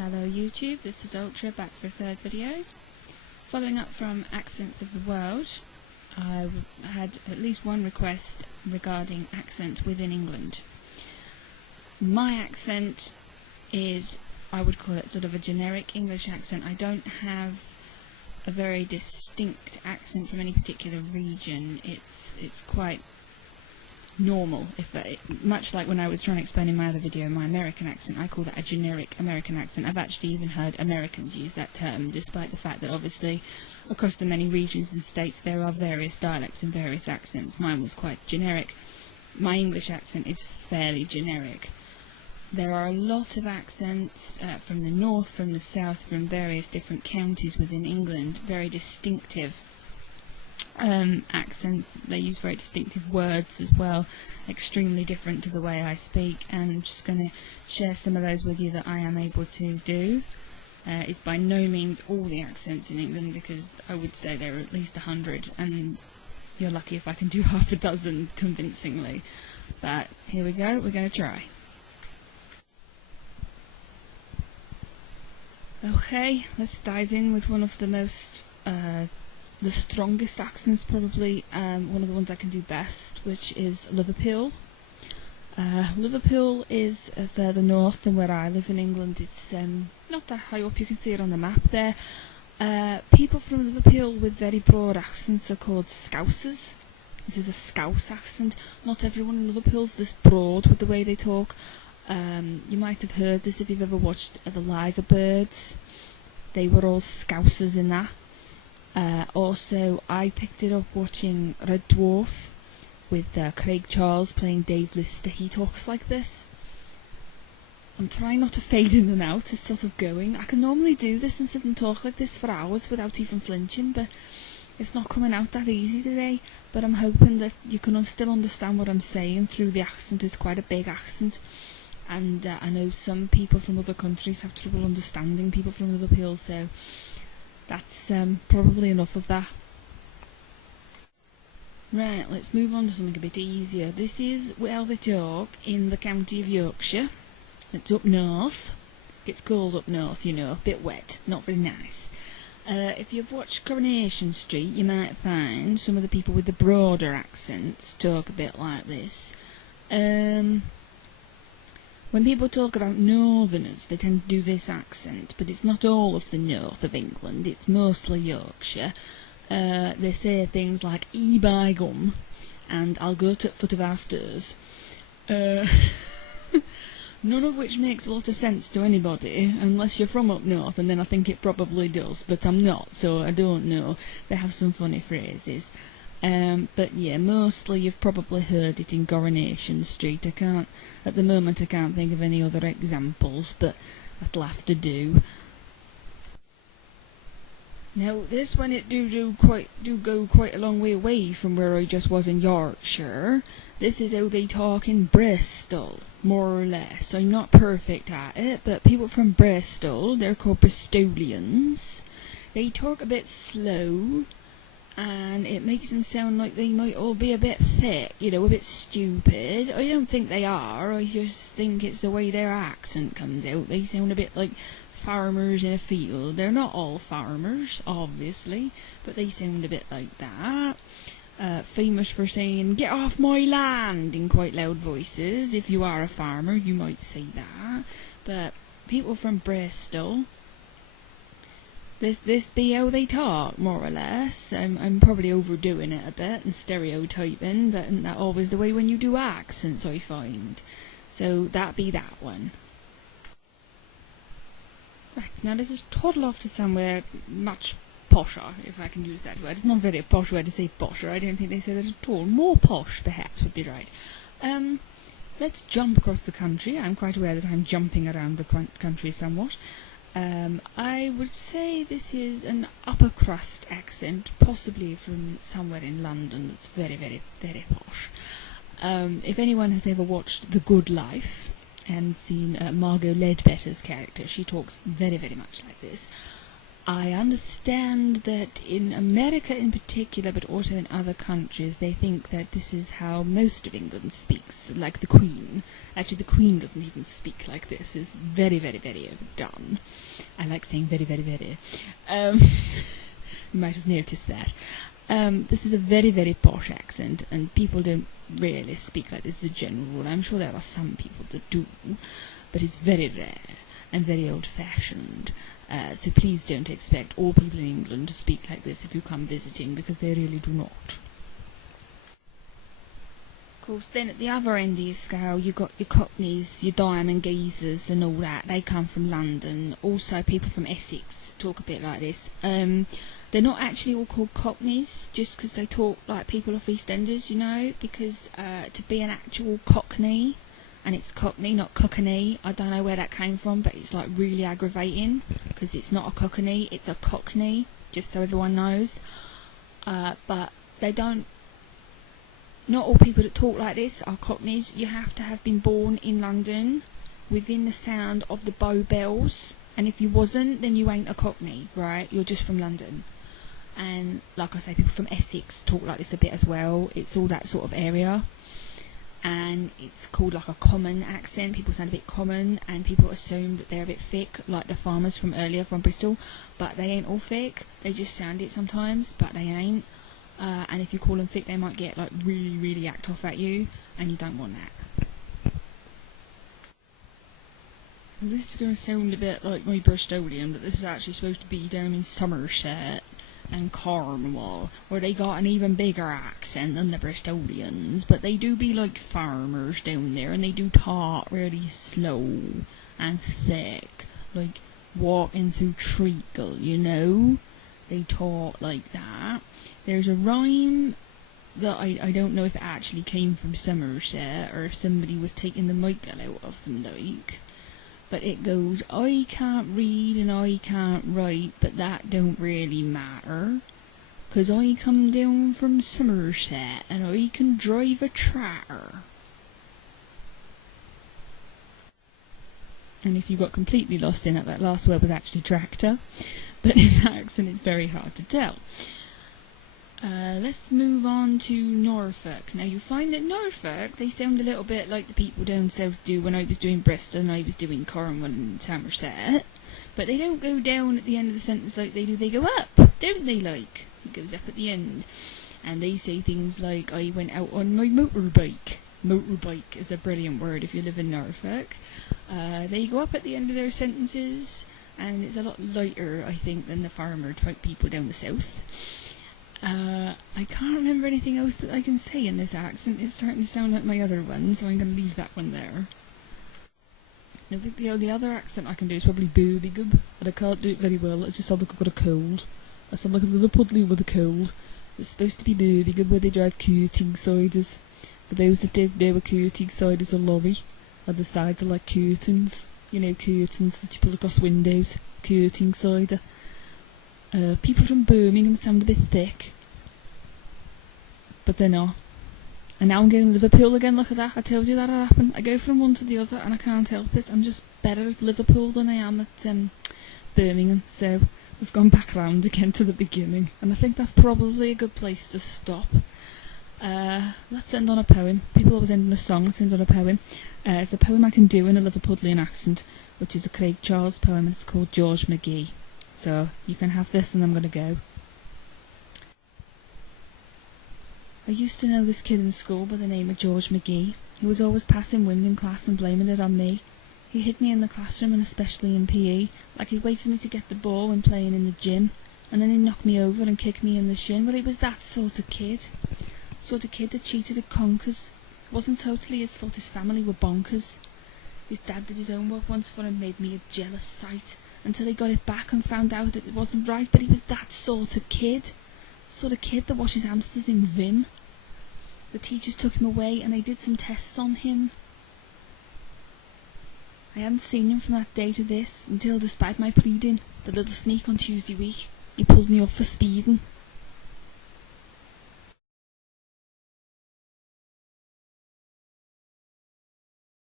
Hello YouTube, this is Ultra back for a third video. Following up from Accents of the World, I had at least one request regarding accent within England. My accent is, I would call it sort of a generic English accent. I don't have a very distinct accent from any particular region. It's quite normal, much like when I was trying to explain in my other video my American accent. I call that a generic American accent. I've actually even heard Americans use that term, despite the fact that obviously across the many regions and states there are various dialects and various accents. Mine was quite generic. My English accent is fairly generic. There are a lot of accents from the north, from the south, from various different counties within England, very distinctive accents. They use very distinctive words as well, extremely different to the way I speak, and I'm just going to share some of those with you that I am able to do. It's by no means all the accents in England, because I would say there are at least 100, and you're lucky if I can do half a dozen convincingly. But here we go, we're going to try. Okay, let's dive in with one of the most the strongest accents, probably one of the ones I can do best, which is Liverpool. Liverpool is further north than where I live in England. It's not that high up, you can see it on the map there. People from Liverpool with very broad accents are called Scousers. This is a Scouse accent. Not everyone in Liverpool's this broad with the way they talk. You might have heard this if you've ever watched the Liver Birds. They were all Scousers in that. Also, I picked it up watching Red Dwarf with Craig Charles playing Dave Lister. He talks like this. I'm trying not to fade in and out, it's sort of going. I can normally do this and sit and talk like this for hours without even flinching, but it's not coming out that easy today. But I'm hoping that you can still understand what I'm saying through the accent. It's quite a big accent, and I know some people from other countries have trouble understanding people from Liverpool, so that's probably enough of that. Right, let's move on to something a bit easier. This is where they talk in the county of Yorkshire. It's up north. Gets cold up north, you know, a bit wet, not very nice. If you've watched Coronation Street, you might find some of the people with the broader accents talk a bit like this. When people talk about northerners, they tend to do this accent, but it's not all of the north of England, it's mostly Yorkshire. They say things like, "E by gum," and "I'll go to foot of our stairs." None of which makes a lot of sense to anybody, unless you're from up north, and then I think it probably does, but I'm not, so I don't know. They have some funny phrases. But yeah, mostly you've probably heard it in Coronation Street. At the moment I can't think of any other examples, but that'll have to do. Now this one it do go quite a long way away from where I just was in Yorkshire. This is how they talk in Bristol, more or less. I'm not perfect at it, but people from Bristol, they're called Bristolians. They talk a bit slow, and it makes them sound like they might all be a bit thick, you know, a bit stupid. I don't think they are, I just think it's the way their accent comes out. They sound a bit like farmers in a field. They're not all farmers, obviously, but they sound a bit like that. Famous for saying, "Get off my land," in quite loud voices. If you are a farmer, you might say that. But people from Bristol, This be how they talk, more or less. I'm probably overdoing it a bit and stereotyping, but isn't that always the way when you do accents, I find? So that be that one. Right, now this is toddle off to somewhere much posher, if I can use that word. It's not very posh word to say posher, I don't think they say that at all. More posh, perhaps, would be right. Let's jump across the country. I'm quite aware that I'm jumping around the country somewhat. I would say this is an upper crust accent, possibly from somewhere in London that's very, very, very posh. If anyone has ever watched The Good Life and seen Margot Ledbetter's character, she talks very, very much like this. I understand that in America in particular, but also in other countries, they think that this is how most of England speaks, like the Queen. Actually, the Queen doesn't even speak like this. It's very, very, very overdone. I like saying very, very, very. You might have noticed that. This is a very, very posh accent, and people don't really speak like this as a general rule. I'm sure there are some people that do, but it's very rare and very old-fashioned. So please don't expect all people in England to speak like this if you come visiting, because they really do not. Of course, then at the other end of your scale, you've got your Cockneys, your Diamond Geezers and all that. They come from London. Also, people from Essex talk a bit like this. They're not actually all called Cockneys, just because they talk like people off EastEnders, you know, because to be an actual Cockney, and it's Cockney, not Cockney. I don't know where that came from, but it's like really aggravating, because it's not a Cockney, it's a Cockney, just so everyone knows. But they don't, not all people that talk like this are Cockneys. You have to have been born in London, within the sound of the Bow Bells, and if you wasn't, then you ain't a Cockney, right? You're just from London. And like I say, people from Essex talk like this a bit as well. It's all that sort of area. And it's called like a common accent. People sound a bit common, and people assume that they're a bit thick, like the farmers from earlier from Bristol, but they ain't all thick. They just sound it sometimes, but they ain't. And if you call them thick, they might get like really, really act off at you, and you don't want that. And this is going to sound a bit like my Bristolian, but this is actually supposed to be down in Somerset and Cornwall, where they got an even bigger accent than the Bristolians, but they do be like farmers down there, and they do talk really slow and thick, like walking through treacle, you know? They talk like that. There's a rhyme that I don't know if it actually came from Somerset, or if somebody was taking the Michael out of them, like, but it goes, I can't read and I can't write, but that don't really matter, 'cause I come down from Somerset and I can drive a tractor. And if you got completely lost in it, that last word was actually tractor, but in that accent it's very hard to tell. Let's move on to Norfolk. Now you find that Norfolk, they sound a little bit like the people down south do when I was doing Bristol and I was doing Cornwall and Somerset, but they don't go down at the end of the sentence like they do, they go up, don't they, like? It goes up at the end. And they say things like, I went out on my motorbike. Motorbike is a brilliant word if you live in Norfolk. They go up at the end of their sentences, and it's a lot lighter, I think, than the farmer type people down the south. I can't remember anything else that I can say in this accent. It's starting to sound like my other one, so I'm going to leave that one there. I think the only other accent I can do is probably Birmingham, and I can't do it very well. I just sound like I've got a cold. I sound like a Liverpoolian with a cold. It's supposed to be Birmingham where they drive curtain siders. For those that don't know, a curtain side is a lorry, and the sides are like curtains. You know, curtains that you pull across windows. Curtain cider. People from Birmingham sound a bit thick, but they're not. And now I'm going to Liverpool again, look at that. I told you that'd happen. I go from one to the other and I can't help it. I'm just better at Liverpool than I am at Birmingham, so we've gone back round again to the beginning, and I think that's probably a good place to stop. Let's end on a poem. People always end on a song, let's end on a poem. It's a poem I can do in a Liverpudlian accent, which is a Craig Charles poem, and it's called George McGee. So you can have this and I'm going to go. I used to know this kid in school by the name of George McGee. He was always passing wind in class and blaming it on me. He hit me in the classroom and especially in PE, like he'd wait for me to get the ball when playing in the gym, and then he'd knock me over and kick me in the shin. Well, he was that sort of kid. Sort of kid that cheated at conkers. It wasn't totally his fault, his family were bonkers. His dad did his homework once for him, made me a jealous sight, until he got it back and found out that it wasn't right, but he was that sort of kid. Sort of kid that washes hamsters in Vim. The teachers took him away and they did some tests on him. I hadn't seen him from that day to this, until, despite my pleading, the little sneak on Tuesday week, he pulled me up for speeding.